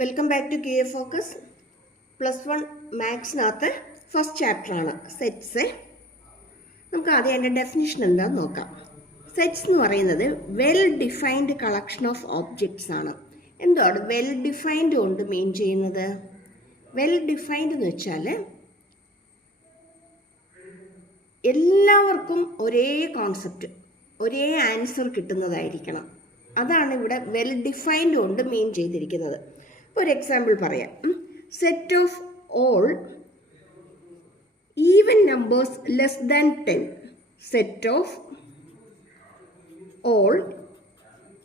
Welcome back to QA focus. +1 മാത്സിനകത്ത് first ചാപ്റ്ററാണ് sets. നമുക്ക് ആദ്യം അതിൻ്റെ ഡെഫിനിഷൻ എന്താണെന്ന് നോക്കാം. സെറ്റ്സ് എന്ന് പറയുന്നത് well defined collection of objects ആണ്. എന്താണ് വെൽ ഡിഫൈൻഡ് കൊണ്ട് മീൻ ചെയ്യുന്നത്? വെൽ ഡിഫൈൻഡ് എന്ന് വെച്ചാൽ എല്ലാവർക്കും ഒരേ കോൺസെപ്റ്റ്, ഒരേ ആൻസർ കിട്ടുന്നതായിരിക്കണം. അതാണ് ഇവിടെ വെൽ ഡിഫൈൻഡ് കൊണ്ട് മീൻ ചെയ്തിരിക്കുന്നത്. ഒരു എക്സാമ്പിൾ പറയാം. Set of all even numbers less than 10. Set of all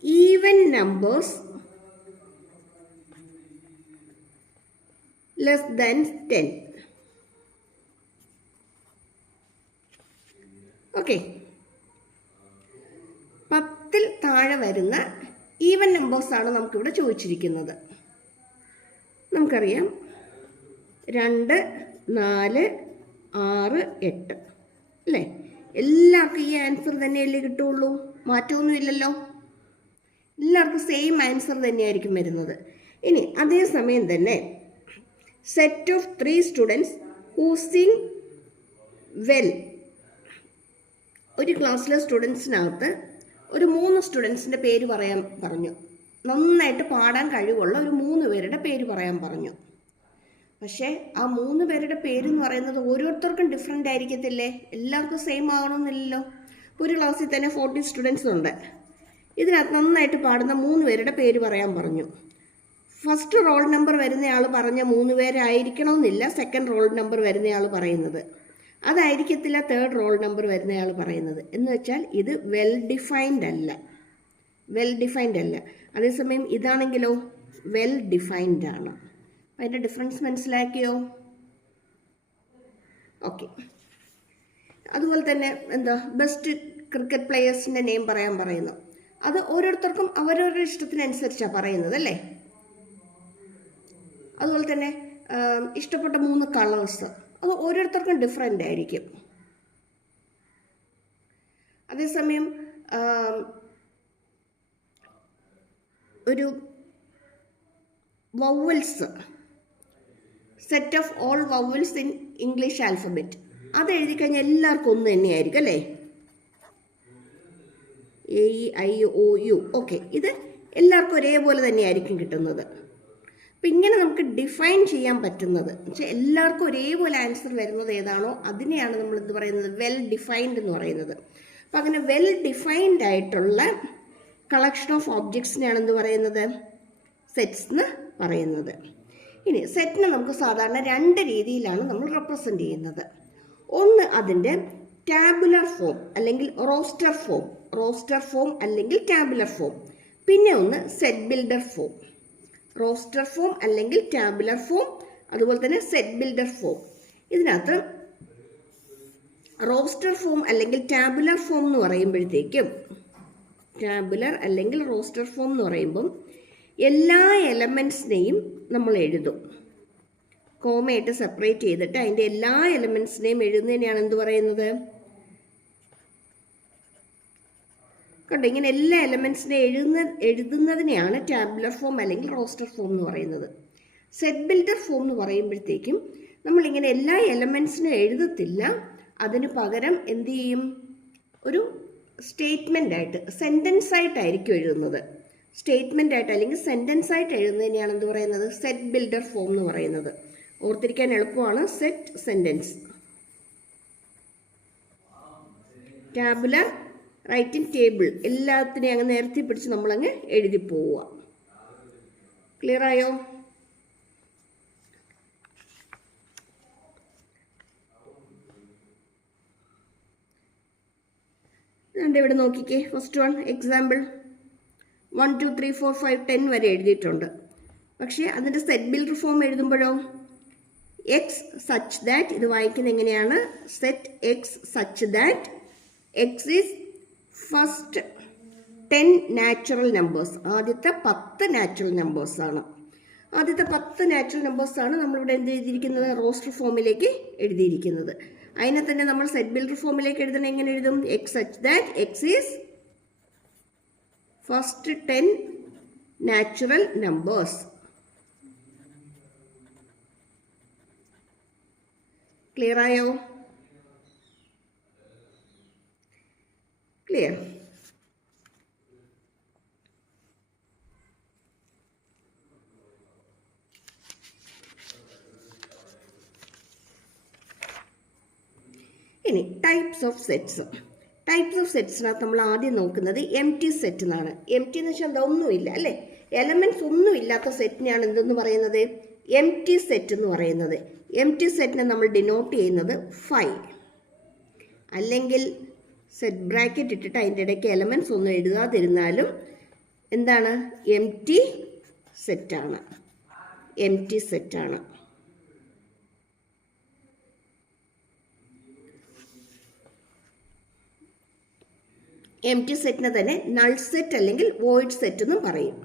even numbers less than 10. Okay, 10ൽ താഴെ വരുന്ന ഈവൻ നമ്പേഴ്സാണ് നമുക്കിവിടെ ചോദിച്ചിരിക്കുന്നത്. നമുക്കറിയാം 2, 4, 6, 8 അല്ലേ? എല്ലാവർക്കും ഈ ആൻസർ തന്നെയല്ലേ കിട്ടുള്ളൂ, മാറ്റമൊന്നുമില്ലല്ലോ. എല്ലാവർക്കും സെയിം ആൻസർ തന്നെയായിരിക്കും വരുന്നത്. ഇനി അതേസമയം തന്നെ set of 3 students who Singh well. ഒരു ക്ലാസ്സിലെ സ്റ്റുഡൻസിനകത്ത് ഒരു 3 സ്റ്റുഡൻസിൻ്റെ പേര് പറയാൻ പറഞ്ഞു. നന്നായിട്ട് പാടാൻ കഴിവുള്ള ഒരു 3 പേരുടെ പേര് പറയാൻ പറഞ്ഞു. പക്ഷേ ആ 3 പേരുടെ പേരെന്ന് പറയുന്നത് ഓരോരുത്തർക്കും ഡിഫറെൻ്റ് ആയിരിക്കത്തില്ലേ? എല്ലാവർക്കും സെയിം ആകണമെന്നില്ലല്ലോ. ഒരു ക്ലാസ്സിൽ തന്നെ 40 സ്റ്റുഡൻസ് ഉണ്ട്. ഇതിനകത്ത് നന്നായിട്ട് പാടുന്ന 3 പേരുടെ പേര് പറയാൻ പറഞ്ഞു. ഫസ്റ്റ് റോൾ നമ്പർ വരുന്നയാൾ പറഞ്ഞ 3 പേരായിരിക്കണമെന്നില്ല സെക്കൻഡ് റോൾ നമ്പർ വരുന്നയാൾ പറയുന്നത്. അതായിരിക്കത്തില്ല തേർഡ് റോൾ നമ്പർ വരുന്നയാൾ പറയുന്നത്. എന്ന് വെച്ചാൽ ഇത് വെൽ ഡിഫൈൻഡ് അല്ല. അതേസമയം ഇതാണെങ്കിലോ വെൽ ഡിഫൈൻഡ് ആണ്. അതിൻ്റെ ഡിഫറൻസ് മനസ്സിലാക്കിയോ? ഓക്കെ. അതുപോലെ തന്നെ ബെസ്റ്റ് ക്രിക്കറ്റ് പ്ലെയേഴ്സിൻ്റെ നെയിം പറയാൻ പറയുന്നു. അത് ഓരോരുത്തർക്കും അവരവരുടെ ഇഷ്ടത്തിനനുസരിച്ചാണ് പറയുന്നത് അല്ലേ? അതുപോലെ തന്നെ ഇഷ്ടപ്പെട്ട 3 കളേഴ്സ് അത് ഓരോരുത്തർക്കും ഡിഫറെൻ്റ് ആയിരിക്കും. അതേസമയം ഒരു vowels, set of all vowels in English alphabet, അത് എഴുതി കഴിഞ്ഞാൽ എല്ലാവർക്കും ഒന്ന് തന്നെയായിരിക്കും അല്ലേ? AEIOU. ഓക്കെ, ഇത് എല്ലാവർക്കും ഒരേപോലെ തന്നെയായിരിക്കും കിട്ടുന്നത്. അപ്പം ഇങ്ങനെ നമുക്ക് ഡിഫൈൻ ചെയ്യാൻ പറ്റുന്നത് വെച്ചാൽ എല്ലാവർക്കും ഒരേപോലെ ആൻസർ വരുന്നത് ഏതാണോ അതിനെയാണ് നമ്മൾ എന്ത് പറയുന്നത്? വെൽ ഡിഫൈൻഡ് എന്ന് പറയുന്നത്. അപ്പം അങ്ങനെ വെൽ ഡിഫൈൻഡ് ആയിട്ടുള്ള കളക്ഷൻ ഓഫ് ഓബ്ജക്ട്സിനെയാണ് എന്ത് പറയുന്നത്? സെറ്റ്സ് എന്ന് പറയുന്നത്. ഇനി സെറ്റിനെ നമുക്ക് സാധാരണ 2 രീതിയിലാണ് നമ്മൾ റെപ്രസെൻ്റ് ചെയ്യുന്നത്. ഒന്ന് അതിൻ്റെ ടാബുലർ ഫോം അല്ലെങ്കിൽ റോസ്റ്റർ ഫോം അല്ലെങ്കിൽ ടാബുലർ ഫോം. പിന്നെ ഒന്ന് set builder form. Roster form അല്ലെങ്കിൽ ടാബുലർ ഫോം, അതുപോലെ തന്നെ സെറ്റ് ബിൽഡർ ഫോം. ഇതിനകത്ത് റോസ്റ്റർ ഫോം അല്ലെങ്കിൽ ടാബുലർ ഫോം എന്ന് പറയുമ്പോഴത്തേക്കും റോസ്റ്റർ ഫോം എന്ന് പറയുമ്പം എല്ലാ എലമെൻറ്റ്സിനെയും നമ്മൾ എഴുതും. കോമയായിട്ട് സെപ്പറേറ്റ് ചെയ്തിട്ട് അതിൻ്റെ എല്ലാ എലമെൻറ്റ്സിനെയും എഴുതുന്നതിനെയാണ് എന്ത് പറയുന്നത്? കണ്ടോ, ഇങ്ങനെ എല്ലാ എലമെൻറ്റ്സിനെ എഴുതുന്നതിനെയാണ് ടാബുലർ ഫോം അല്ലെങ്കിൽ റോസ്റ്റർ ഫോം എന്ന് പറയുന്നത്. സെറ്റ് ബിൽഡർ ഫോം എന്ന് പറയുമ്പോഴത്തേക്കും നമ്മളിങ്ങനെ എല്ലാ എലമെൻറ്റ്സിനും എഴുതത്തില്ല. അതിന് പകരം എന്ത് ചെയ്യും? ഒരു സ്റ്റേറ്റ്മെൻ്റ് ആയിട്ട്, സെൻറ്റൻസ് ആയിട്ടായിരിക്കും എഴുതുന്നത്. സ്റ്റേറ്റ്മെൻ്റ് ആയിട്ട് അല്ലെങ്കിൽ സെൻറ്റൻസ് ആയിട്ട് എഴുതുന്നതിനെയാണ് എന്ത് പറയുന്നത്? സെറ്റ് ബിൽഡർ ഫോം എന്ന് പറയുന്നത്. ഓർത്തിരിക്കാൻ എളുപ്പമാണ്. Set, sentence. Tabular, writing table, എല്ലാത്തിനെയും അങ്ങ് നേരത്തെ പിടിച്ച് നമ്മളങ്ങ് എഴുതി പോവുക. ക്ലിയർ ആയോ? ഇവിടെ നോക്കിക്കേ. ഫസ്റ്റ് വൺ എക്സാമ്പിൾ 1, 2, 3, 4, 5, 10 വരെ എഴുതിയിട്ടുണ്ട്. പക്ഷേ അതിൻ്റെ സെറ്റ് ബിൽഡർ ഫോം എഴുതുമ്പോഴോ എക്സ് സച്ച് ദാറ്റ്, ഇത് വായിക്കുന്നത് എങ്ങനെയാണ്? Set X such that X is first 10 natural numbers. ആദ്യത്തെ 10 നാച്ചുറൽ നമ്പേഴ്സാണ്. നമ്മളിവിടെ എന്ത് ചെയ്തിരിക്കുന്നത്? റോസ്റ്റർ ഫോമിലേക്ക് എഴുതിയിരിക്കുന്നത്. അതിനെ തന്നെ നമ്മൾ സെറ്റ് ബിൽഡർ ഫോമിലേക്ക് എഴുതണം. എങ്ങനെ എഴുതും? X such that X is first 10 natural numbers. Clear ആയോ? ക്ലിയർ? ഇനി types of sets. Types of സെറ്റ്സിനകത്ത് നമ്മൾ ആദ്യം നോക്കുന്നത് എം ടി സെറ്റ് എന്നാണ്. എം ടി എന്ന് വെച്ചാൽ എന്താ? ഒന്നുമില്ല അല്ലേ? എലമെന്റ്സ് ഒന്നും ഇല്ലാത്ത സെറ്റിനെയാണ് എന്തെന്ന് പറയുന്നത്? എം ടി സെറ്റ് എന്ന് പറയുന്നത്. എം ടി സെറ്റിനെ നമ്മൾ ഡിനോട്ട് ചെയ്യുന്നത് 5 അല്ലെങ്കിൽ സെറ്റ് ബ്രാക്കറ്റ് ഇട്ടിട്ട് അതിൻ്റെ ഇടയ്ക്ക് എലമെന്റ്സ് ഒന്നും എഴുതാതിരുന്നാലും എന്താണ്? എം ടി സെറ്റാണ്. എം ടി സെറ്റാണ്. എം ടി സെറ്റിനെ തന്നെ നൾ സെറ്റ് അല്ലെങ്കിൽ വോയിഡ് സെറ്റ് എന്നും പറയും.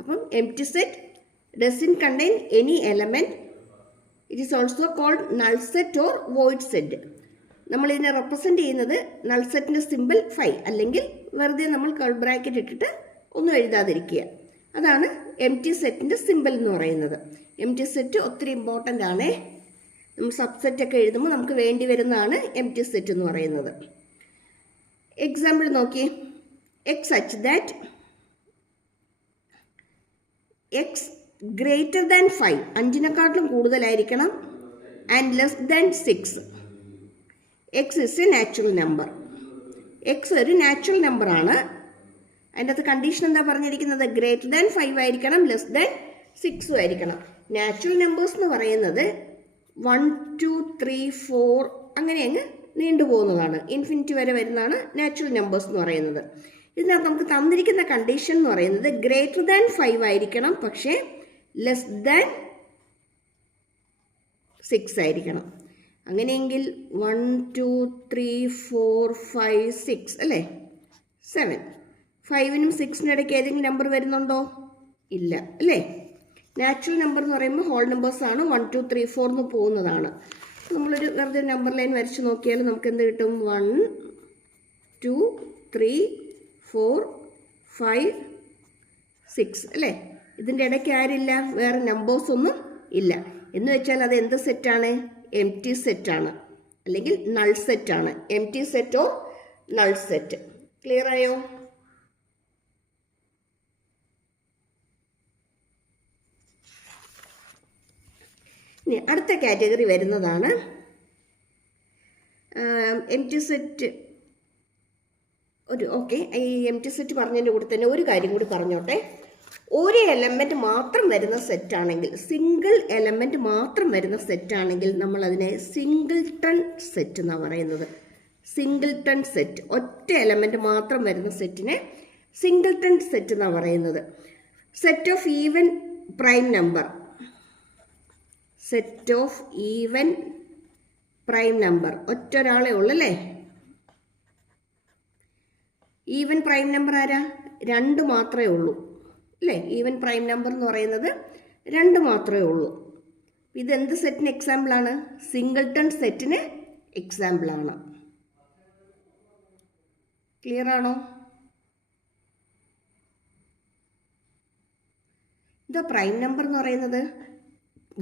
അപ്പം empty set doesn't contain any element. It is also called null set or void set. നമ്മൾ ഇതിനെ റെപ്രസെന്റ് ചെയ്യുന്നത് നൾ സെറ്റിന്റെ സിമ്പിൾ 5 അല്ലെങ്കിൽ വെറുതെ നമ്മൾ കർവ് ബ്രാക്കറ്റ് ഇട്ടിട്ട് ഒന്നും എഴുതാതിരിക്കുക. അതാണ് എം ടി സെറ്റിന്റെ സിമ്പിൾ എന്ന് പറയുന്നത്. എം ടി സെറ്റ് ഒത്തിരി ഇമ്പോർട്ടൻ്റ് ആണ്. നമ്മൾ സബ്സെറ്റ് ഒക്കെ എഴുതുമ്പോൾ നമുക്ക് വേണ്ടി വരുന്നതാണ് എം ടി സെറ്റ് എന്ന് പറയുന്നത്. എക്സാമ്പിൾ നോക്കി. X such that X greater than 5, 5-നെക്കാട്ടിലും കൂടുതലായിരിക്കണം, and less than 6. X is A natural number. X ഒരു നാച്ചുറൽ നമ്പർ ആണ്. അതിൻ്റെ അകത്ത് കണ്ടീഷൻ എന്താ പറഞ്ഞിരിക്കുന്നത്? ഗ്രേറ്റർ ദാൻ 5 ആയിരിക്കണം, ലെസ് ദാൻ 6 ആയിരിക്കണം. നാച്ചുറൽ നമ്പേഴ്സ് എന്ന് പറയുന്നത് 1, 2, 3, 4 അങ്ങനെ അങ്ങ് നീണ്ടുപോകുന്നതാണ്. ഇൻഫിനിറ്റി വരെ വരുന്നതാണ് നാച്ചുറൽ നമ്പേഴ്സ് എന്ന് പറയുന്നത്. ഇതിനകത്ത് നമുക്ക് തന്നിരിക്കുന്ന കണ്ടീഷൻ എന്ന് പറയുന്നത് ഗ്രേറ്റർ ദാൻ 5 ആയിരിക്കണം, പക്ഷേ ലെസ് ദാൻ 6 ആയിരിക്കണം. അങ്ങനെയെങ്കിൽ 1, 2, 3, 4, 5, 6 അല്ലേ? 7. 5നും 6നും ഇടയ്ക്ക് ഏതെങ്കിലും നമ്പർ വരുന്നുണ്ടോ? ഇല്ല അല്ലേ? നാച്ചുറൽ നമ്പർ എന്ന് പറയുമ്പോൾ ഹോൾ നമ്പേഴ്സ് ആണ്. 1, 2, 3, 4 എന്ന് പോകുന്നതാണ്. നമ്മളൊരു വെറുതെ നമ്പർ ലൈൻ വരച്ച് നോക്കിയാൽ നമുക്ക് എന്ത് കിട്ടും? 1, 2, 3, 4, 5, 6 അല്ലേ? ഇതിൻ്റെ ഇടയ്ക്ക് ആരില്ല? വേറെ നമ്പേഴ്സ് ഒന്നും ഇല്ല. എന്ന് വെച്ചാൽ അത് എന്ത് സെറ്റാണ്? എം ടി സെറ്റാണ് അല്ലെങ്കിൽ നൾ സെറ്റാണ്. Empty set or null set. Clear ആയോ? ഇനി അടുത്ത കാറ്റഗറി വരുന്നതാണ് എം ടി സെറ്റ്. ഈ എം ടി സെറ്റ് പറഞ്ഞതിൻ്റെ കൂടെ തന്നെ ഒരു കാര്യം കൂടി പറഞ്ഞോട്ടെ. ഒരു എലമെന്റ് മാത്രം വരുന്ന സെറ്റാണെങ്കിൽ, സിംഗിൾ എലമെന്റ് മാത്രം വരുന്ന സെറ്റാണെങ്കിൽ നമ്മൾ അതിനെ സിംഗിൾട്ടൺ സെറ്റ് എന്നാണ് പറയുന്നത്. സിംഗിൾട്ടൺ സെറ്റ്, ഒറ്റ എലമെന്റ് മാത്രം വരുന്ന സെറ്റിനെ സിംഗിൾട്ടൺ സെറ്റ് എന്നാണ് പറയുന്നത്. Set of even prime number, set of even prime number, ഒറ്റ ഒരാളെ ഉള്ളു അല്ലേ? ഈവൻ പ്രൈം നമ്പർ ആരാ? 2 മാത്രമേ ഉള്ളൂ അല്ലേ? ഈവൻ പ്രൈം നമ്പർ എന്ന് പറയുന്നത് 2 മാത്രമേ ഉള്ളൂ. ഇതെന്ത് സെറ്റിന് എക്സാമ്പിളാണ്? സിംഗിൾട്ടൺ സെറ്റിന് എക്സാമ്പിളാണ്. ക്ലിയർ ആണോ? ഇതാ പ്രൈം നമ്പർ എന്ന് പറയുന്നത്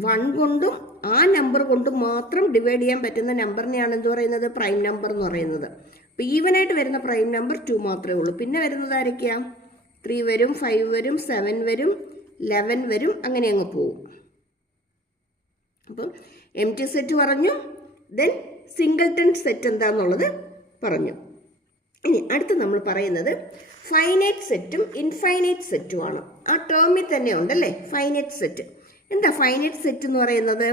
1 കൊണ്ടും ആ നമ്പർ കൊണ്ടും മാത്രം ഡിവൈഡ് ചെയ്യാൻ പറ്റുന്ന നമ്പറിനെയാണ് എന്ത് പറയുന്നത്? പ്രൈം നമ്പർ എന്ന് പറയുന്നത്. അപ്പോൾ ഈവനായിട്ട് വരുന്ന പ്രൈം നമ്പർ 2 മാത്രമേ ഉള്ളൂ. പിന്നെ വരുന്നത് ആരൊക്കെയാ? 3 വരും, 5 വരും, 7 വരും, 11 വരും, അങ്ങനെ അങ്ങ് പോകും. അപ്പം എം ടി സെറ്റ് പറഞ്ഞു, ദെൻ സിംഗിൾട്ടൺ സെറ്റ് എന്താണെന്നുള്ളത് പറഞ്ഞു. ഇനി അടുത്ത് നമ്മൾ പറയുന്നത് ഫൈനൈറ്റ് സെറ്റും ഇൻഫൈനൈറ്റ് സെറ്റുമാണ്. ആ ടേമിൽ തന്നെ ഉണ്ടല്ലേ ഫൈനൈറ്റ് സെറ്റ്. എന്താ ഫൈനൈറ്റ് സെറ്റ് എന്ന് പറയുന്നത്?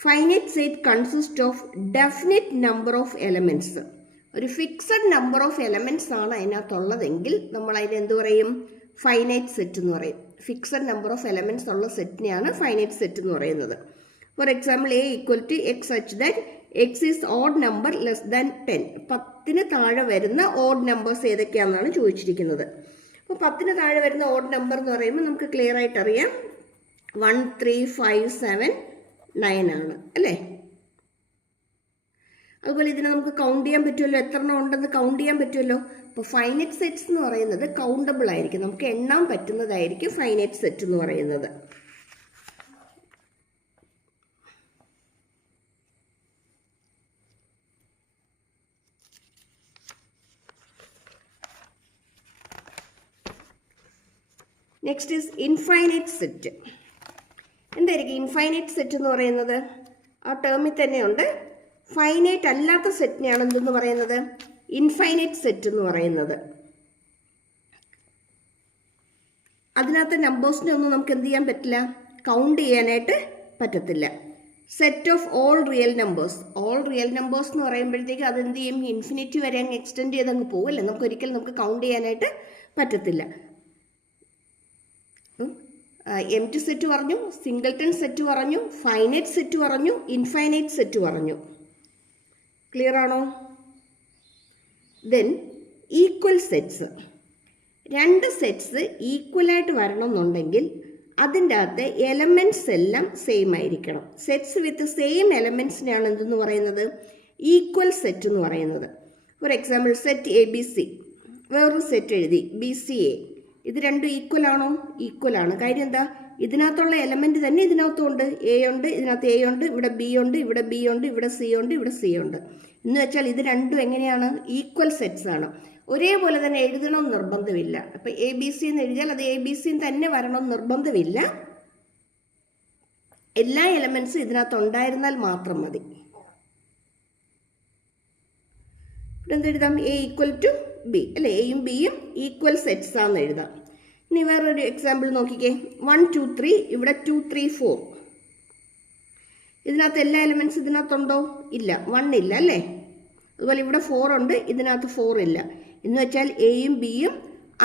Finite set consist of definite number of elements. ഒരു ഫിക്സഡ് നമ്പർ ഓഫ് എലമെന്റ്സ് ആണ് അതിനകത്തുള്ളതെങ്കിൽ നമ്മൾ അതിന് എന്ത് പറയും? ഫൈനൈറ്റ് സെറ്റ് എന്ന് പറയും. ഫിക്സഡ് നമ്പർ ഓഫ് എലമെന്റ്സ് ഉള്ള സെറ്റിനെയാണ് ഫൈനൈറ്റ് സെറ്റ് എന്ന് പറയുന്നത്. For example A equal to x such that X is odd number less than 10. 10ന് താഴെ വരുന്ന ഓഡ് നമ്പേഴ്സ് ഏതൊക്കെയാണെന്നാണ് ചോദിച്ചിരിക്കുന്നത്. അപ്പോൾ 10ന് താഴെ വരുന്ന ഓഡ് നമ്പർ എന്ന് പറയുമ്പോൾ നമുക്ക് ക്ലിയർ ആയിട്ട് അറിയാം 1, 3, 5, 7, 9 ആണ് അല്ലേ? അതുപോലെ ഇതിനെ നമുക്ക് കൗണ്ട് ചെയ്യാൻ പറ്റുമല്ലോ, എത്ര എണ്ണം ഉണ്ടെന്ന് കൗണ്ട് ചെയ്യാൻ പറ്റുമല്ലോ. അപ്പോൾ ഫൈനൈറ്റ് സെറ്റ്സ് എന്ന് പറയുന്നത് കൗണ്ടബിൾ ആയിരിക്കും, നമുക്ക് എണ്ണാൻ പറ്റുന്നതായിരിക്കും ഫൈനൈറ്റ് സെറ്റ് എന്ന് പറയുന്നത്. Next is infinite set. എന്തായിരിക്കും ഇൻഫൈനൈറ്റ് സെറ്റ് എന്ന് പറയുന്നത്? ആ ടേമിൽ തന്നെയുണ്ട്. ഫൈനൈറ്റ് അല്ലാത്ത സെറ്റിനെയാണ് എന്തെന്ന് പറയുന്നത്? ഇൻഫൈനൈറ്റ് സെറ്റ് എന്ന് പറയുന്നത്. അതിനകത്ത് നമ്പേഴ്സിനെ ഒന്നും നമുക്ക് എന്ത് ചെയ്യാൻ പറ്റില്ല, കൗണ്ട് ചെയ്യാനായിട്ട് പറ്റത്തില്ല. Set of all real numbers. All real numbers എന്ന് പറയുമ്പോഴത്തേക്ക് അതെന്ത് ചെയ്യും, ഇൻഫിനിറ്റി വരെ അങ്ങ് എക്സ്റ്റെൻഡ് ചെയ്ത് അങ്ങ് പോകുമല്ലേ. നമുക്ക് കൗണ്ട് ചെയ്യാനായിട്ട് പറ്റത്തില്ല. എംപ്റ്റി സെറ്റ് പറഞ്ഞു, സിംഗിൾട്ടൺ സെറ്റ് പറഞ്ഞു, ഫൈനൈറ്റ് സെറ്റ് പറഞ്ഞു, ഇൻഫൈനൈറ്റ് സെറ്റ് പറഞ്ഞു. ക്ലിയർ ആണോ? Then equal sets. രണ്ട് സെറ്റ്സ് ഈക്വലായിട്ട് വരണമെന്നുണ്ടെങ്കിൽ അതിൻ്റെ അകത്തെ എലമെൻറ്റ്സ് എല്ലാം സെയിം ആയിരിക്കണം. സെറ്റ്സ് വിത്ത് സെയിം എലമെൻറ്റ്സിനെയാണ് എന്തെന്ന് പറയുന്നത്? ഈക്വൽ സെറ്റ് എന്ന് പറയുന്നത്. For example set A B C, വേറൊരു സെറ്റ് എഴുതി ബി സി എ. ഇത് രണ്ടും ഈക്വൽ ആണോ? ഈക്വൽ ആണ്. കാര്യം എന്താ? ഇതിനകത്തുള്ള എലമെൻറ്റ് തന്നെ ഇതിനകത്തും ഉണ്ട്. എ ഉണ്ട്, ഇതിനകത്ത് എ ഉണ്ട്, ഇവിടെ ബി ഉണ്ട്, ഇവിടെ ബി ഉണ്ട്, ഇവിടെ സി ഉണ്ട്, ഇവിടെ സി ഉണ്ട്. എന്ന് വെച്ചാൽ ഇത് രണ്ടും എങ്ങനെയാണ്? ഈക്വൽ സെറ്റ്സ് ആണ്. ഒരേപോലെ തന്നെ എഴുതണമെന്ന് നിർബന്ധമില്ല. അപ്പം എ ബി സി എന്ന് എഴുതിയാൽ അത് എ ബി സി തന്നെ വരണമെന്ന് നിർബന്ധമില്ല. എല്ലാ എലമെൻറ്റ്സും ഇതിനകത്ത് ഉണ്ടായിരുന്നാൽ മാത്രം മതി. ഇവിടെ എന്തെഴുതാം? എ ഈക്വൽ ടു ബി അല്ലേ? എയും ബിയും ഈക്വൽ സെറ്റ്സ് ആണെന്ന് എഴുതാം. ഇനി വേറൊരു എക്സാമ്പിൾ നോക്കിക്കേ. 1 2 3, ഇവിടെ 2 3 4. ഇതിനകത്ത് എല്ലാ എലമെൻറ്റ്സും ഇതിനകത്തുണ്ടോ? ഇല്ല. 1 ഇല്ല അല്ലേ? അതുപോലെ ഇവിടെ 4 ഉണ്ട്, ഇതിനകത്ത് 4 ഇല്ല. എന്ന് വെച്ചാൽ എയും ബിയും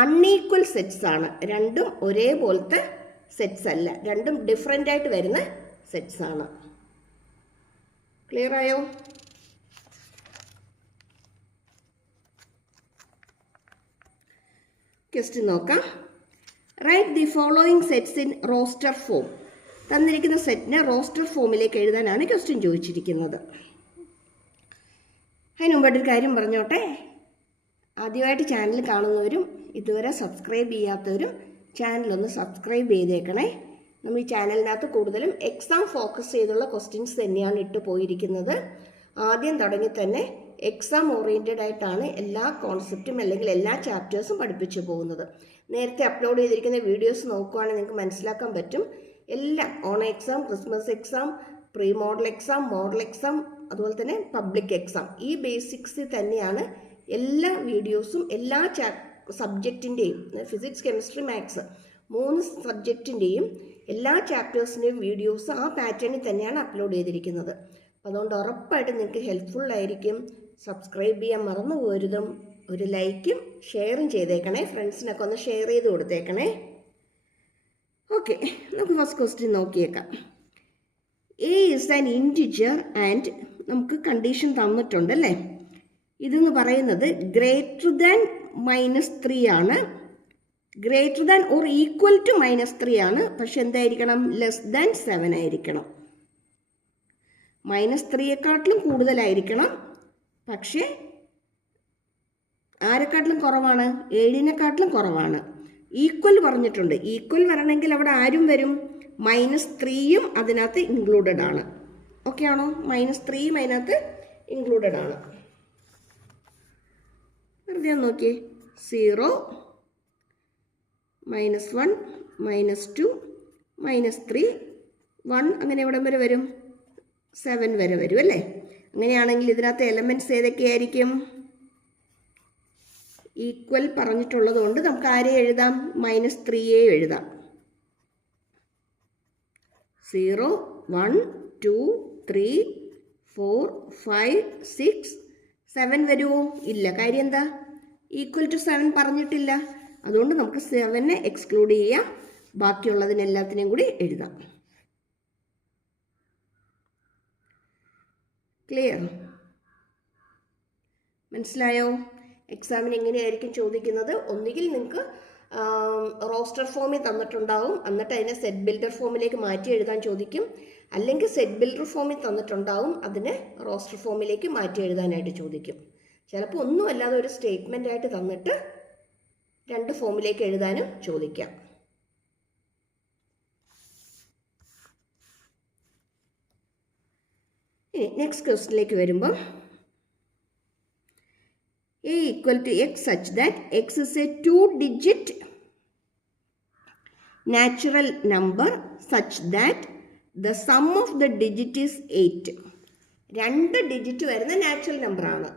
അൺഈക്വൽ സെറ്റ്സ് ആണ്. രണ്ടും ഒരേപോലത്തെ സെറ്റ്സ് അല്ല, രണ്ടും ഡിഫറെൻ്റ് ആയിട്ട് വരുന്ന സെറ്റ്സ് ആണ്. ക്ലിയർ ആയോ? ക്വസ്റ്റ്യൻ നോക്കാം. Write the following sets in roster form. തന്നിരിക്കുന്ന സെറ്റിനെ റോസ്റ്റർ ഫോമിലേക്ക് എഴുതാനാണ് ക്വസ്റ്റ്യൻ ചോദിച്ചിരിക്കുന്നത്. അതിന് മുമ്പായിട്ടൊരു കാര്യം പറഞ്ഞോട്ടെ. ആദ്യമായിട്ട് ചാനൽ കാണുന്നവരും ഇതുവരെ സബ്സ്ക്രൈബ് ചെയ്യാത്തവരും ചാനലൊന്ന് സബ്സ്ക്രൈബ് ചെയ്തേക്കണേ. നമ്മൾ ഈ ചാനലിനകത്ത് കൂടുതലും എക്സാം ഫോക്കസ് ചെയ്തുള്ള ക്വസ്റ്റ്യൻസ് തന്നെയാണ് ഇട്ട് പോയിരിക്കുന്നത്. ആദ്യം തുടങ്ങി തന്നെ എക്സാം ഓറിയൻറ്റഡ് ആയിട്ടാണ് എല്ലാ കോൺസെപ്റ്റും അല്ലെങ്കിൽ എല്ലാ ചാപ്റ്റേഴ്സും പഠിപ്പിച്ചു പോകുന്നത്. നേരത്തെ അപ്ലോഡ് ചെയ്തിരിക്കുന്ന വീഡിയോസ് നോക്കുവാണെങ്കിൽ നിങ്ങൾക്ക് മനസ്സിലാക്കാൻ പറ്റും. എല്ലാം on exam, Christmas exam, pre model exam, model exam, അതുപോലെ തന്നെ പബ്ലിക് എക്സാം, ഈ ബേസിക്സിൽ തന്നെയാണ് എല്ലാ വീഡിയോസും. എല്ലാ സബ്ജക്റ്റിൻ്റെയും, ഫിസിക്സ്, കെമിസ്ട്രി, മാത്സ് 3 സബ്ജക്റ്റിൻ്റെയും എല്ലാ ചാപ്റ്റേഴ്സിൻ്റെയും വീഡിയോസ് ആ പാറ്റേണിൽ തന്നെയാണ് അപ്ലോഡ് ചെയ്തിരിക്കുന്നത്. അതുകൊണ്ട് ഉറപ്പായിട്ടും നിങ്ങൾക്ക് ഹെൽപ്ഫുൾ ആയിരിക്കും. സബ്സ്ക്രൈബ് ചെയ്യാൻ മറന്നു പോരുതും. ഒരു ലൈക്കും ഷെയറും ചെയ്തേക്കണേ. ഫ്രണ്ട്സിനൊക്കെ ഒന്ന് ഷെയർ ചെയ്ത് കൊടുത്തേക്കണേ. ഓക്കെ, നമുക്ക് ഫസ്റ്റ് ക്വസ്റ്റ്യൻ നോക്കിയേക്കാം. A is an integer and നമുക്ക് കണ്ടീഷൻ തന്നിട്ടുണ്ടല്ലേ. ഇതെന്ന് പറയുന്നത് ഗ്രേറ്റർ ദാൻ -3 ആണ്. Greater than or equal to -3 ആണ്. പക്ഷെ എന്തായിരിക്കണം? ലെസ് ദാൻ 7 ആയിരിക്കണം. -3യെക്കാട്ടിലും കൂടുതലായിരിക്കണം. പക്ഷേ ആരെക്കാട്ടിലും കുറവാണ്? 7നെക്കാട്ടിലും കുറവാണ്. ഈക്വൽ പറഞ്ഞിട്ടുണ്ട്. ഈക്വൽ വരണമെങ്കിൽ അവിടെ ആരും വരും? -3യും അതിനകത്ത് ഇൻക്ലൂഡഡ് ആണ്. ഓക്കെ ആണോ? -3യും അതിനകത്ത് ഇൻക്ലൂഡഡ് ആണ്. വെറുതെ ഒന്ന് നോക്കിയേ. 0, -1, -2, -3, 1, അങ്ങനെ എവിടം വരെ വരും? 7 വരെ വരും അല്ലേ? അങ്ങനെയാണെങ്കിൽ ഇതിനകത്ത് എലമെൻറ്റ്സ് ഏതൊക്കെയായിരിക്കും? ഈക്വൽ പറഞ്ഞിട്ടുള്ളത് കൊണ്ട് നമുക്ക് ആരെ എഴുതാം? -3യെ എഴുതാം. 0, 1, 2, 3, 4, 5, 6, 7 വരുമോ? ഇല്ല. കാര്യം എന്താ? ഈക്വൽ ടു 7 പറഞ്ഞിട്ടില്ല. അതുകൊണ്ട് നമുക്ക് 7നെ എക്സ്ക്ലൂഡ് ചെയ്യാം. ബാക്കിയുള്ളതിനെല്ലാത്തിനെയും കൂടി എഴുതാം. ക്ലിയർ? മനസ്സിലായോ? എക്സാമിന് എങ്ങനെയായിരിക്കും ചോദിക്കുന്നത്? ഒന്നുകിൽ നിങ്ങൾക്ക് റോസ്റ്റർ ഫോമിൽ തന്നിട്ടുണ്ടാവും, എന്നിട്ട് അതിനെ സെറ്റ് ബിൽഡർ ഫോമിലേക്ക് മാറ്റി എഴുതാൻ ചോദിക്കും. അല്ലെങ്കിൽ സെറ്റ് ബിൽഡർ ഫോമിൽ തന്നിട്ടുണ്ടാവും, അതിനെ റോസ്റ്റർ ഫോമിലേക്ക് മാറ്റി എഴുതാനായിട്ട് ചോദിക്കും. ചിലപ്പോൾ ഒന്നുമല്ലാതെ ഒരു സ്റ്റേറ്റ്മെൻ്റ് ആയിട്ട് തന്നിട്ട് 2 ഫോമിലേക്ക് എഴുതാനും ചോദിക്കാം. ഇനി നെക്സ്റ്റ് ക്വസ്റ്റിനിലേക്ക് വരുമ്പോൾ A equal to x such that x is a 2-digit natural number such that the sum of the digit is 8. 2 digit വരുന്ന നാച്ചുറൽ നമ്പറാണ്.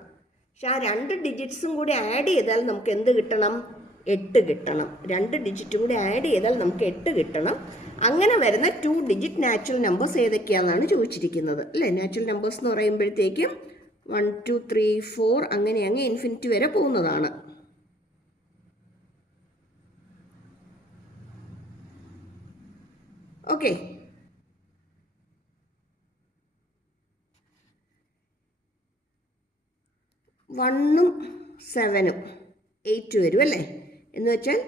പക്ഷെ ആ 2 ഡിജിറ്റ്സും കൂടി ആഡ് ചെയ്താൽ നമുക്ക് എന്ത് കിട്ടണം? 8 കിട്ടണം. 2 ഡിജിറ്റും കൂടി ആഡ് ചെയ്താൽ നമുക്ക് 8 കിട്ടണം. അങ്ങനെ വരുന്ന 2 ഡിജിറ്റ് നാച്ചുറൽ നമ്പേഴ്സ് ഏതൊക്കെയാണെന്നാണ് ചോദിച്ചിരിക്കുന്നത് അല്ലേ. നാച്ചുറൽ നമ്പേഴ്സ് എന്ന് പറയുമ്പോഴത്തേക്കും 1 2 3 4 അങ്ങനെ അങ്ങ് ഇൻഫിനിറ്റി വരെ പോകുന്നതാണ്. ഓക്കെ, 1ഉം 7ഉം 8 വരും അല്ലേ. എന്ന് വെച്ചാൽ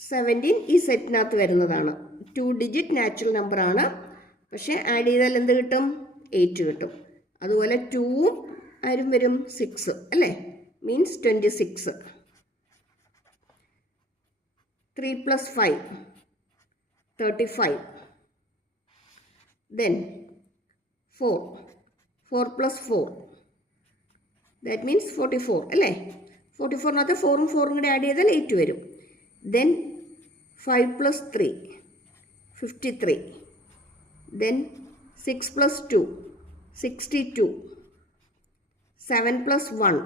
17 ഈ സെറ്റിനകത്ത് വരുന്നതാണ്. 2 ഡിജിറ്റ് നാച്ചുറൽ നമ്പറാണ്. പക്ഷേ ആഡ് ചെയ്താൽ എന്ത് കിട്ടും? 8 കിട്ടും. അതുപോലെ 2ഉം ആരും വരും? 6 അല്ലേ. മീൻസ് 26. 3 + 5 35. Then 4 + 4 that means 44 അല്ലേ. 44നകത്ത് 4ഉം 4ഉം കൂടി ആഡ് ചെയ്താൽ 8 വരും. Then 5 + 3 53. Then 6 + 2 62. 7 + 1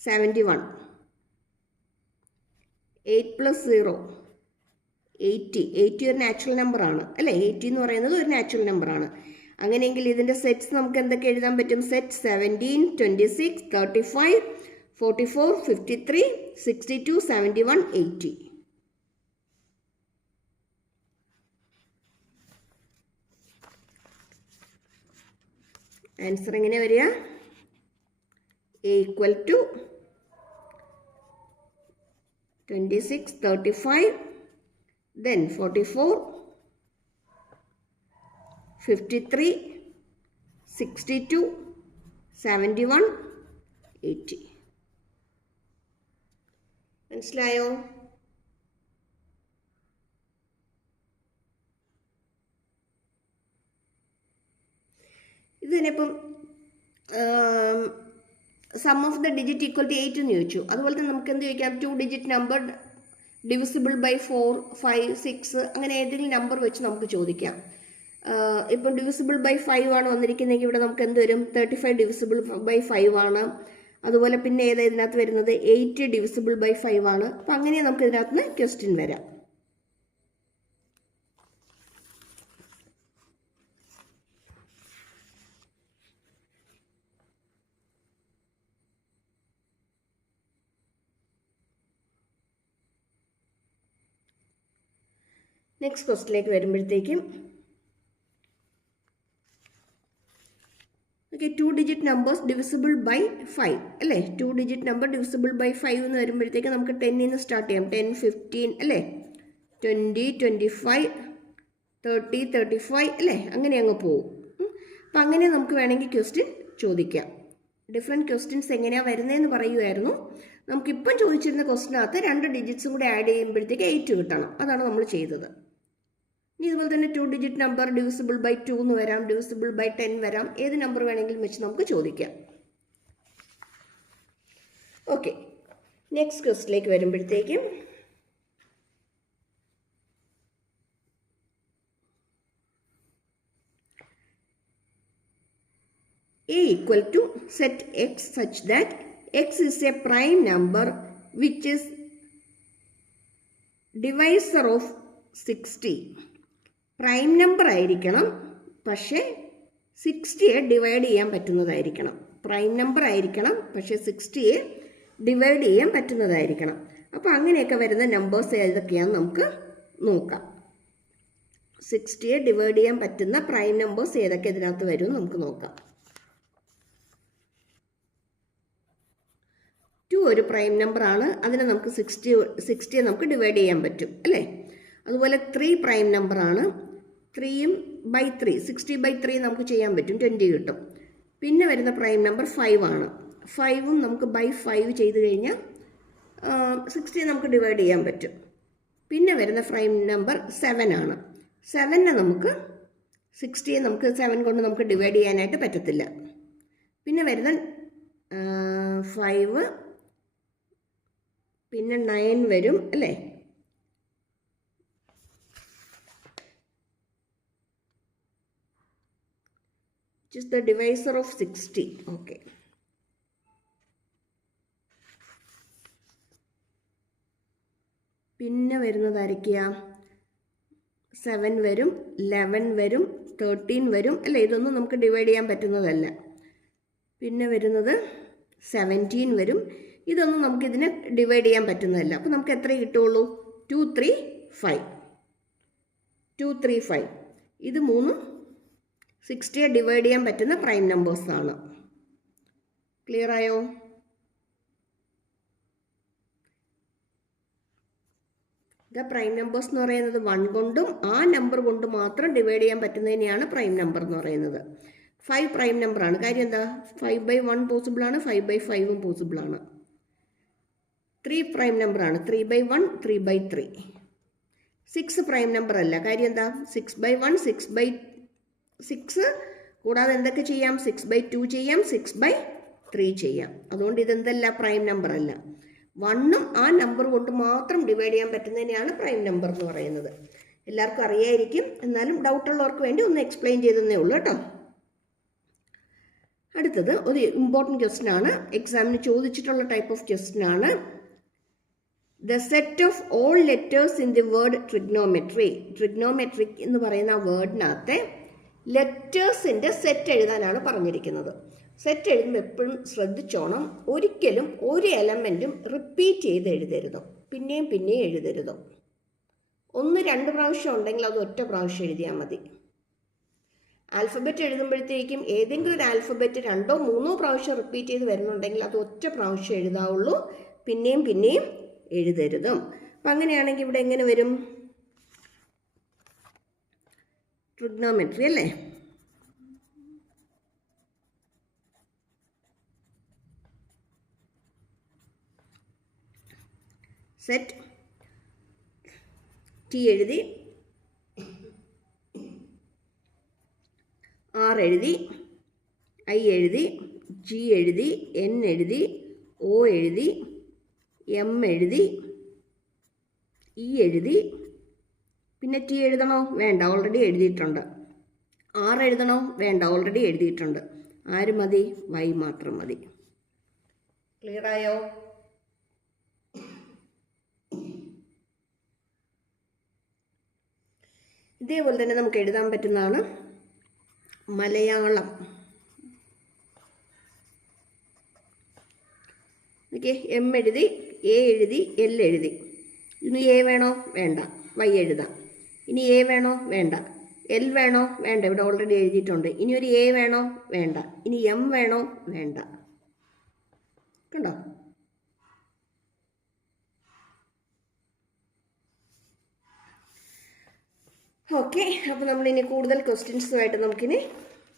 71. 8 + 0 80. 80 ഒരു നാച്ചുറൽ നമ്പറാണ് അല്ലേ. 80 എന്ന് പറയുന്നത് ഒരു നാച്ചുറൽ നമ്പറാണ്. അങ്ങനെയെങ്കിൽ ഇതിൻ്റെ സെറ്റ്സ് നമുക്ക് എന്തൊക്കെ എഴുതാൻ പറ്റും? സെറ്റ് 17 26 35 44 53 62 71 80. ആൻസർ എങ്ങനെ വരിക? A = 26 35 then 44 53 62 71 80. മനസ്സിലായോ? ഇത് തന്നെ ഇപ്പം sum of the digit equal to 8 എന്ന് ചോദിച്ചു. അതുപോലെ തന്നെ നമുക്ക് എന്ത് ചോദിക്കാം? 2 ഡിജിറ്റ് നമ്പർ ഡിവിസിബിൾ ബൈ 4 5 6 അങ്ങനെ ഏതെങ്കിലും നമ്പർ വെച്ച് നമുക്ക് ചോദിക്കാം. ഇപ്പം ഡിവിസിബിൾ ബൈ 5 ആണ് വന്നിരിക്കുന്നതെങ്കിൽ ഇവിടെ നമുക്ക് എന്ത് വരും? 35 ഡിവിസിബിൾ ബൈ 5 ആണ്. അതുപോലെ പിന്നെ ഏതാ ഇതിനകത്ത് വരുന്നത്? 8 ഡിവിസിബിൾ ബൈ 5 ആണ്. അപ്പം അങ്ങനെ നമുക്ക് ഇതിനകത്ത് നിന്ന് ക്വസ്റ്റ്യൻ വരാം. നെക്സ്റ്റ് ക്വസ്റ്റിലേക്ക് വരുമ്പോഴത്തേക്കും okay, 2 digit numbers divisible by 5 അല്ലേ. 2 ഡിജിറ്റ് നമ്പർ ഡിവിസിബിൾ ബൈ 5 എന്ന് വരുമ്പോഴത്തേക്ക് നമുക്ക് 10 നിന്ന് സ്റ്റാർട്ട് ചെയ്യാം. 10 15 അല്ലേ, 20 25 30 35 അല്ലേ, അങ്ങനെ അങ്ങ് പോവും. അപ്പം അങ്ങനെ നമുക്ക് വേണമെങ്കിൽ ക്വസ്റ്റ്യൻ ചോദിക്കാം. ഡിഫറെൻറ്റ് ക്വസ്റ്റ്യൻസ് എങ്ങനെയാണ് വരുന്നതെന്ന് പറയുമായിരുന്നു. നമുക്കിപ്പം ചോദിച്ചിരുന്ന ക്വസ്റ്റിനകത്ത് 2 ഡിജിറ്റ്സും കൂടെ ആഡ് ചെയ്യുമ്പോഴത്തേക്ക് 8 കിട്ടണം. അതാണ് നമ്മൾ ചെയ്തത്. ഇനി ഇതുപോലെ തന്നെ 2 ഡിജിറ്റ് നമ്പർ ഡിവിസിബിൾ ബൈ 2 എന്ന് വരാം, ഡിവിസിബിൾ ബൈ 10 വരാം. ഏത് നമ്പർ വേണമെങ്കിലും വെച്ച് നമുക്ക് ചോദിക്കാം. ഓക്കെ, നെക്സ്റ്റ് ക്വസ്റ്റിലേക്ക് വരുമ്പോഴത്തേക്കും A equal to set x such that x is a prime number which is divisor of 60. Prime number ആയിരിക്കണം, പക്ഷേ 60യെ ഡിവൈഡ് ചെയ്യാൻ പറ്റുന്നതായിരിക്കണം. പ്രൈം നമ്പർ ആയിരിക്കണം, പക്ഷേ 60യെ ഡിവൈഡ് ചെയ്യാൻ പറ്റുന്നതായിരിക്കണം. അപ്പോൾ അങ്ങനെയൊക്കെ വരുന്ന നമ്പേഴ്സ് ഏതൊക്കെയാണെന്ന് നമുക്ക് നോക്കാം. 60യെ ഡിവൈഡ് ചെയ്യാൻ പറ്റുന്ന പ്രൈം നമ്പേഴ്സ് ഏതൊക്കെ ഇതിനകത്ത് വരും നമുക്ക് നോക്കാം. 2 ഒരു പ്രൈം നമ്പറാണ്, അതിനെ നമുക്ക് 60യെ നമുക്ക് ഡിവൈഡ് ചെയ്യാൻ പറ്റും അല്ലേ. അതുപോലെ 3 പ്രൈം നമ്പറാണ്, 3യും ബൈ 3 60 ബൈ 3 നമുക്ക് ചെയ്യാൻ പറ്റും, 20 കിട്ടും. പിന്നെ വരുന്ന പ്രൈം നമ്പർ 5 ആണ്. 5ഉം നമുക്ക് ബൈ 5 ചെയ്ത് കഴിഞ്ഞാൽ 60 നമുക്ക് ഡിവൈഡ് ചെയ്യാൻ പറ്റും. പിന്നെ വരുന്ന പ്രൈം നമ്പർ 7 ആണ്. 7നെ നമുക്ക് 60യെ നമുക്ക് 7 കൊണ്ട് നമുക്ക് ഡിവൈഡ് ചെയ്യാനായിട്ട് പറ്റത്തില്ല. പിന്നെ വരുന്ന 5 പിന്നെ 9 വരും അല്ലേ, which is the divisor of 60. Okay, പിന്നെ വരുന്നതായിരിക്കുക 7 വരും, 11 വരും, 13 വരും അല്ലേ. ഇതൊന്നും നമുക്ക് ഡിവൈഡ് ചെയ്യാൻ പറ്റുന്നതല്ല. പിന്നെ വരുന്നത് 17 വരും. ഇതൊന്നും നമുക്കിതിനെ ഡിവൈഡ് ചെയ്യാൻ പറ്റുന്നതല്ല. അപ്പോൾ നമുക്ക് എത്ര കിട്ടുള്ളൂ? 2 3 5. 2 3 5. ഇത് മൂന്നും 60യെ ഡിവൈഡ് ചെയ്യാൻ പറ്റുന്ന പ്രൈം നമ്പേഴ്സാണ്. ക്ലിയർ ആയോ? ദ പ്രൈം നമ്പേഴ്സ് എന്ന് പറയുന്നത് 1 കൊണ്ടും ആ നമ്പർ കൊണ്ട് മാത്രം ഡിവൈഡ് ചെയ്യാൻ പറ്റുന്നതിനെയാണ് പ്രൈം നമ്പർ എന്ന് പറയുന്നത്. 5 പ്രൈം നമ്പറാണ്. കാര്യം എന്താ? 5/1 പോസിബിളാണ്, 5/5 പോസിബിളാണ്. 3 പ്രൈം നമ്പറാണ്, 3/1, 3/3. 6 പ്രൈം നമ്പർ അല്ല. കാര്യം എന്താ? 6/1, 6/6 കൂടാതെ എന്തൊക്കെ ചെയ്യാം? 6/2 ചെയ്യാം, 6/3 ചെയ്യാം. അതുകൊണ്ട് ഇതെന്തല്ല? പ്രൈം നമ്പർ അല്ല. 1ഉം ആ നമ്പർ കൊണ്ട് മാത്രം ഡിവൈഡ് ചെയ്യാൻ പറ്റുന്നതിനെയാണ് പ്രൈം നമ്പർ എന്ന് പറയുന്നത്. എല്ലാവർക്കും അറിയായിരിക്കും, എന്നാലും ഡൗട്ടുള്ളവർക്ക് വേണ്ടി ഒന്ന് എക്സ്പ്ലെയിൻ ചെയ്തതേ ഉള്ളൂ കേട്ടോ. അടുത്തത് ഒരു ഇമ്പോർട്ടൻറ്റ് ക്വസ്റ്റ്യൻ ആണ്, എക്സാമിന് ചോദിച്ചിട്ടുള്ള ടൈപ്പ് ഓഫ് ക്വസ്റ്റ്യൻ ആണ്. The set of all letters in the word trigonometry. Trigonometric എന്ന് പറയുന്ന ആ വേർഡിനകത്തെ ലെറ്റേഴ്സിൻ്റെ സെറ്റ് എഴുതാനാണ് പറഞ്ഞിരിക്കുന്നത്. സെറ്റ് എഴുതുമ്പോൾ എപ്പോഴും ശ്രദ്ധിച്ചോണം, ഒരിക്കലും ഒരു എലമെൻറ്റും റിപ്പീറ്റ് ചെയ്ത് എഴുതരുത്, പിന്നെയും പിന്നെയും എഴുതരുത്. 1-2 പ്രാവശ്യം ഉണ്ടെങ്കിൽ അത് ഒറ്റ പ്രാവശ്യം എഴുതിയാൽ മതി. ആൽഫബറ്റ് എഴുതുമ്പോഴത്തേക്കും ഏതെങ്കിലും ഒരു ആൽഫബറ്റ് 2-3 പ്രാവശ്യം റിപ്പീറ്റ് ചെയ്ത് വരുന്നുണ്ടെങ്കിൽ അത് ഒറ്റ പ്രാവശ്യം എഴുതാവുള്ളൂ, പിന്നെയും പിന്നെയും എഴുതരുതും. അപ്പം അങ്ങനെയാണെങ്കിൽ ഇവിടെ എങ്ങനെ വരും? ട്രിഗ്നോമെട്രി അല്ലേ. സെറ്റ് ടി എഴുതി, ആർ എഴുതി, ഐ എഴുതി, ജി എഴുതി, എൻ എഴുതി, ഒ എഴുതി, എം എഴുതി, ഇ എഴുതി. പിന്നെ ടി എഴുതണോ? വേണ്ട, ഓൾറെഡി എഴുതിയിട്ടുണ്ട്. ആർ എഴുതണോ? വേണ്ട, ഓൾറെഡി എഴുതിയിട്ടുണ്ട്. ആര് മതി? വൈ മാത്രം മതി. ക്ലിയർ ആയോ? ഇതേപോലെ തന്നെ നമുക്ക് എഴുതാൻ പറ്റുന്നതാണ് മലയാളം. ഓക്കെ, എം എഴുതി, എ എഴുതി, എൽ എഴുതി. ഇനി എ വേണോ? വേണ്ട, വൈ എഴുതാം. ഇനി എ വേണോ? വേണ്ട. എൽ വേണോ? വേണ്ട, ഇവിടെ ഓൾറെഡി എഴുതിയിട്ടുണ്ട്. ഇനി ഒരു എ വേണോ? വേണ്ട. ഇനി എം വേണോ? വേണ്ട. കണ്ടോ? ഓക്കെ, അപ്പോൾ നമ്മളിനി കൂടുതൽ ക്വസ്റ്റ്യൻസുമായിട്ട് നമുക്കിനി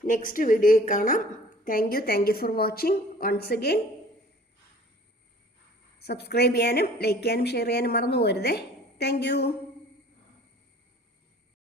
നെക്സ്റ്റ് വീഡിയോയിൽ കാണാം. Thank you for watching. Once again subscribe ചെയ്യാനും ലൈക്ക് ചെയ്യാനും ഷെയർ ചെയ്യാനും മറന്നു പോകരുതേ. Thank U.